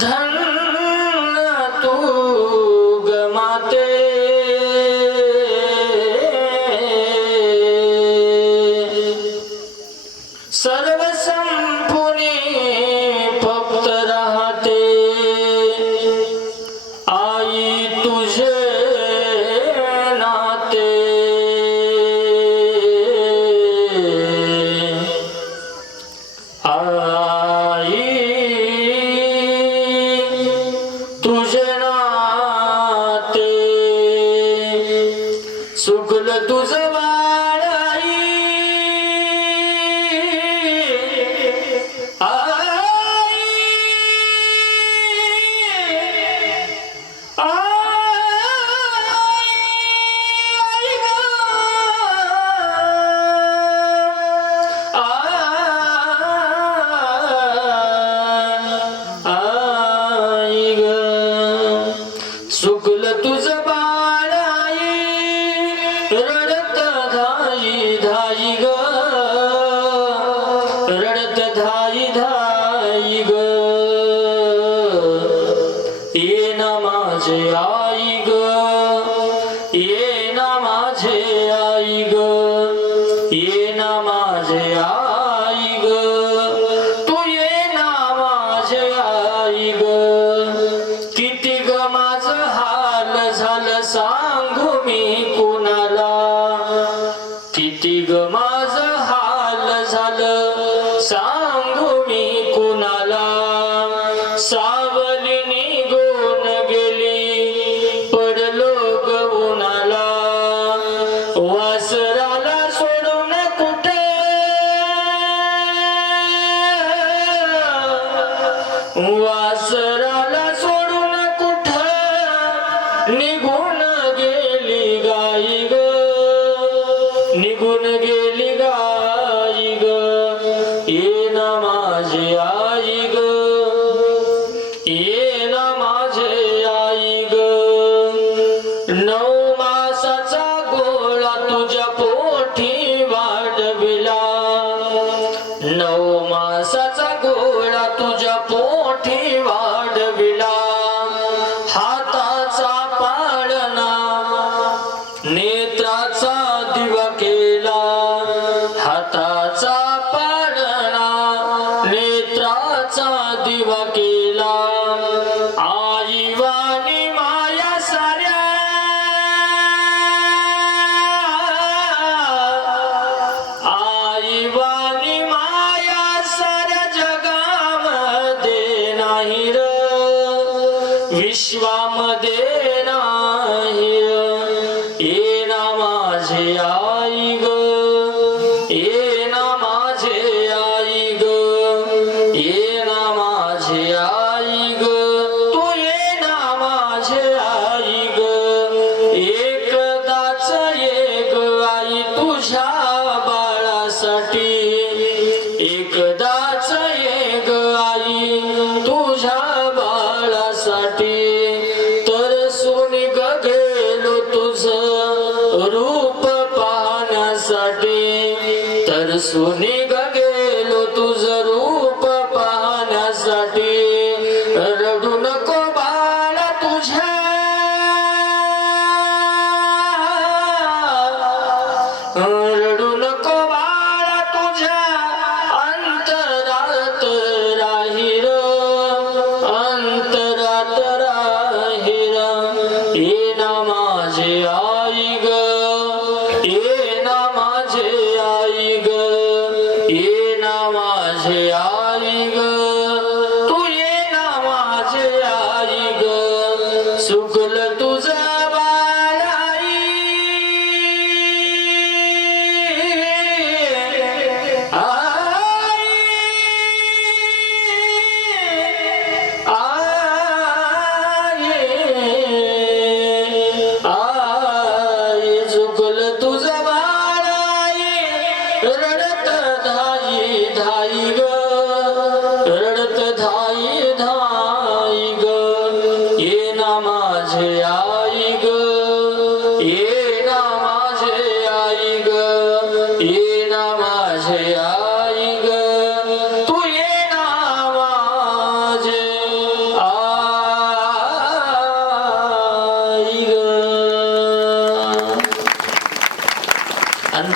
धन्य तू ग माते, सर्व संपुनी फक्त राहते आई तुझे नाते। आई तुझे नाते, सुखलं तुझं बाळ आई, सुखलं तुझं बाळ आई, रडत धाई धाई ग, रडत धाई धाई ग, ये ना माझे आई ग, ये ना माझे आई ग, ये ना माझे आई ग, तू ये ना माझे आई ग। किती ग माझं हाल झालं सांगू मी कुणाला, किती ग माझं हाल झालं सांगू मी कुणाला। सावली निघून गेली पडलो ग उन्हाला, वासराला सोडून कुठे, वासराला सोडून कुठं निघून गेली गाई ग, निघून गेली गाई ग, ये ना माझी आई ग, ये ना माझे आई ग। 9 मासाचा गोळा तुझ्या पोटी वाढविला, 9 मासाचा गोळा तुझ्या पोटी वाढविला, हाताचा पाळणा नेत्राचा दिवा केला, हाताचा पाळणा नेत्राचा दिवा केला। आई वाणी माया साऱ्या, आई वाणी माया साऱ्या जगामध्ये नाही र, विश्वामध्ये नाही र। ये ना माझे आई ग, ये ना माझे आई ग, ये ना माझे आई ग, तू ये ना माझे आई ग। एकदाच ये ग आई तुझ्या बाळासाठी, एकदाच ये ग आई तुझ्या बाळासाठी। तर सोनी ग गेलो तुझं रूप पाहण्यासाठी, तर सोनी ग गेलो तुझं रूप पाहण्यासाठी। रडू नको बाळा तुझ्या, रडू नको बाळा तुझ्या अंतरात राहील, अंतरात राहील। ये ना माझे आई ग, ये ना माझे आई ग, ये ना माझे आई ग, तू ये ना माझे आई ग। सुखलं तुझं बाळ आई, रडत धाई धाई ग,